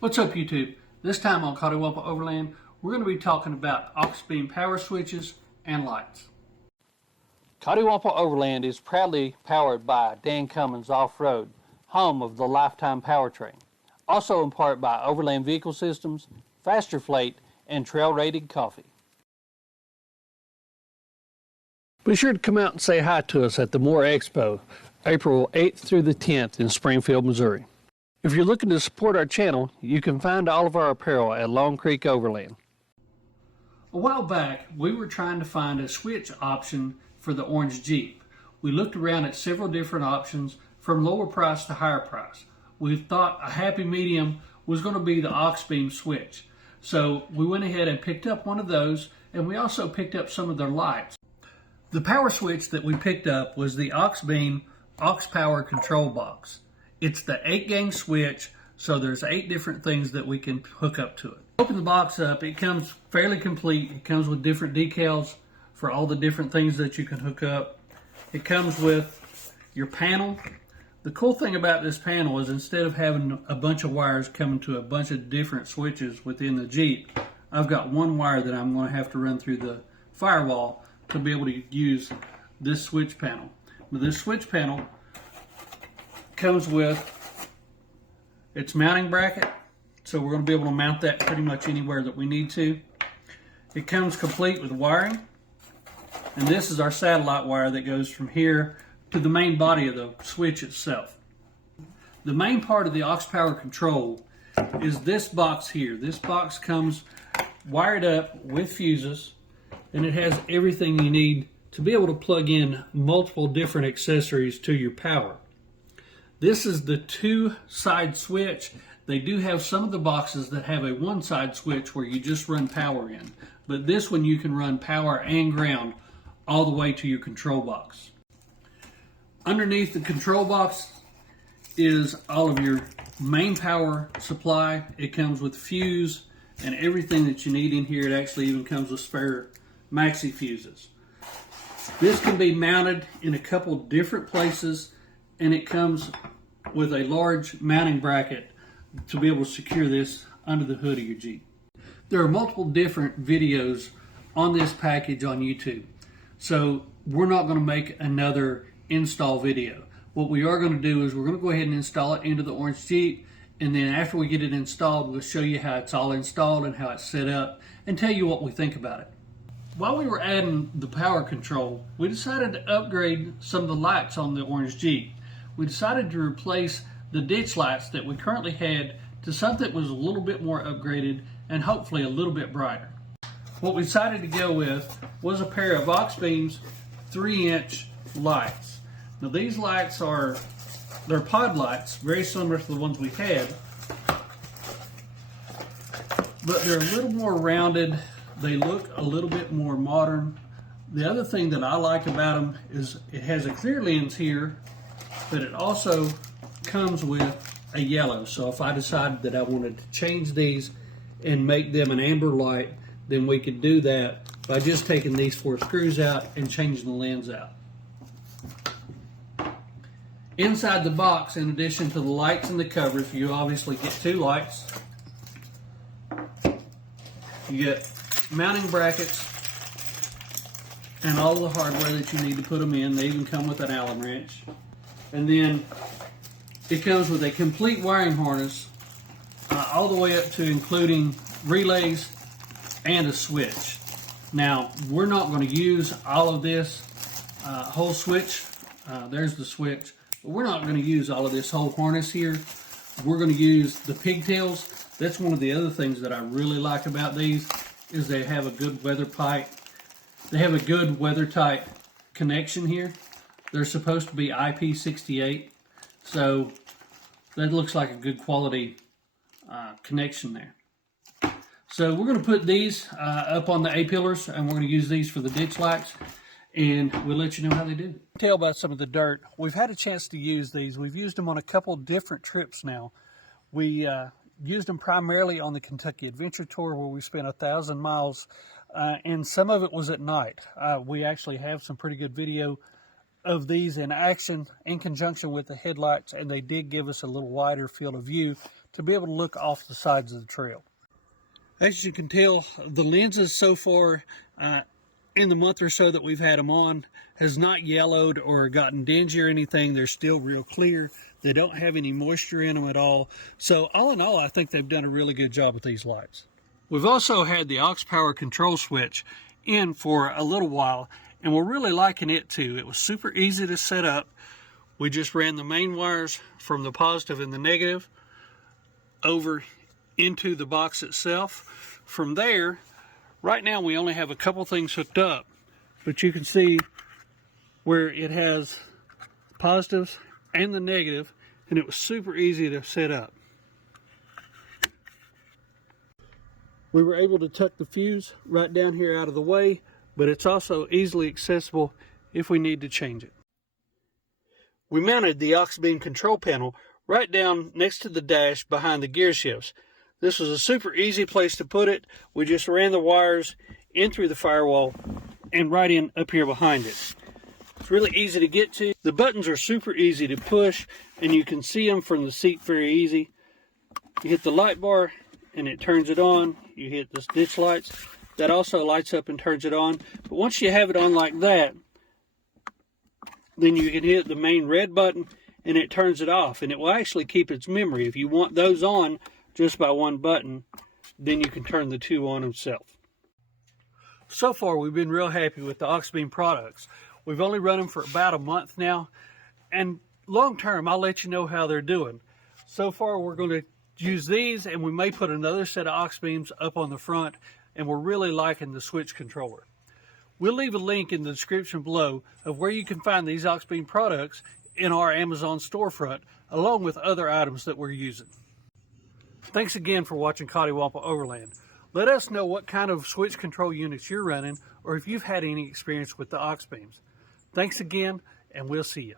What's up, YouTube? This time on Coddiwomple Overland, we're going to be talking about Auxbeam power switches and lights. Coddiwomple Overland is proudly powered by Cummins Off-road, home of the Lifetime powertrain. Also in part by Overland Vehicle Systems, Faster Flate, and Trail-Rated Coffee. Be sure to come out and say hi to us at the Moore Expo, April 8th through the 10th in Springfield, Missouri. If you're looking to support our channel, you can find all of our apparel at Long Creek Overland. A while back, we were trying to find a switch option for the orange Jeep. We looked around at several different options from lower price to higher price. We thought a happy medium was going to be the Auxbeam switch. So we went ahead and picked up one of those, and we also picked up some of their lights. The power switch that we picked up was the Auxbeam Power Control box. It's the 8-gang switch, so there's 8 different things that we can hook up to it. Open the box up, it comes fairly complete. It comes with different decals for all the different things that you can hook up. It comes with your panel. The cool thing about this panel is instead of having a bunch of wires coming to a bunch of different switches within the Jeep, I've got one wire that I'm going to have to run through the firewall to be able to use this switch panel. Now, this switch panel comes with its mounting bracket, so we're going to be able to mount that pretty much anywhere that we need to. It comes complete with wiring, and this is our satellite wire that goes from here to the main body of the switch itself. The main part of the Aux Power Control is this box here. This box comes wired up with fuses, and it has everything you need to be able to plug in multiple different accessories to your power. This is the 2-side switch. They do have some of the boxes that have a 1-side switch where you just run power in, but this one you can run power and ground all the way to your control box. Underneath the control box is all of your main power supply. It comes with fuse and everything that you need in here. It actually even comes with spare maxi fuses. This can be mounted in a couple different places, and it comes with a large mounting bracket to be able to secure this under the hood of your Jeep. There are multiple different videos on this package on YouTube, so we're not going to make another install video. What we are going to do is we're going to go ahead and install it into the orange Jeep, and then after we get it installed, we'll show you how it's all installed and how it's set up and tell you what we think about it. While we were adding the power control, we decided to upgrade some of the lights on the orange Jeep. We decided to replace the ditch lights that we currently had to something that was a little bit more upgraded and hopefully a little bit brighter. What we decided to go with was a pair of Auxbeam's 3-inch lights. Now these lights they're pod lights, very similar to the ones we had, but they're a little more rounded. They look a little bit more modern. The other thing that I like about them is it has a clear lens here, but it also comes with a yellow. So if I decided that I wanted to change these and make them an amber light, then we could do that by just taking these 4 screws out and changing the lens out. Inside the box, in addition to the lights and the covers, you obviously get 2 lights. You get mounting brackets and all the hardware that you need to put them in. They even come with an Allen wrench. And then it comes with a complete wiring harness all the way up to including relays and a switch. Now, we're not going to use all of this whole switch. There's the switch. But we're not going to use all of this whole harness here. We're going to use the pigtails. That's one of the other things that I really like about these is they have a good weather pipe. They have a good weather-tight connection here. They're supposed to be IP68, so that looks like a good quality connection there. So we're going to put these up on the A-pillars, and we're going to use these for the ditch lights, and we'll let you know how they do. Tell about some of the dirt. We've had a chance to use these. We've used them on a couple different trips now. We used them primarily on the Kentucky Adventure Tour, where we spent 1,000 miles, and some of it was at night. We actually have some pretty good video of these in action in conjunction with the headlights, and they did give us a little wider field of view to be able to look off the sides of the trail. As you can tell, the lenses so far in the month or so that we've had them on has not yellowed or gotten dingy or anything. They're still real clear. They don't have any moisture in them at all. So all in all, I think they've done a really good job with these lights. We've also had the Aux Power Control switch in for a little while, and we're really liking it too. It was super easy to set up. We just ran the main wires from the positive and the negative over into the box itself. From there, right now we only have a couple things hooked up, but you can see where it has positives and the negative, and it was super easy to set up. We were able to tuck the fuse right down here out of the way, but it's also easily accessible if we need to change it. We mounted the Auxbeam control panel right down next to the dash behind the gear shifts. This was a super easy place to put it. We just ran the wires in through the firewall and right in up here behind it. It's really easy to get to. The buttons are super easy to push, and you can see them from the seat very easy. You hit the light bar and it turns it on. You hit the ditch lights. That also lights up and turns it on. But once you have it on like that, then you can hit the main red button and it turns it off, and it will actually keep its memory. If you want those on just by one button, then you can turn the two on themselves. So far, we've been real happy with the Auxbeam products. We've only run them for about a month now, and long term, I'll let you know how they're doing. So far, we're going to use these, and we may put another set of Auxbeams up on the front, and we're really liking the switch controller. We'll leave a link in the description below of where you can find these Auxbeam products in our Amazon storefront, along with other items that we're using. Thanks again for watching Coddiwomple Overland. Let us know what kind of switch control units you're running, or if you've had any experience with the Auxbeams. Thanks again, and we'll see you.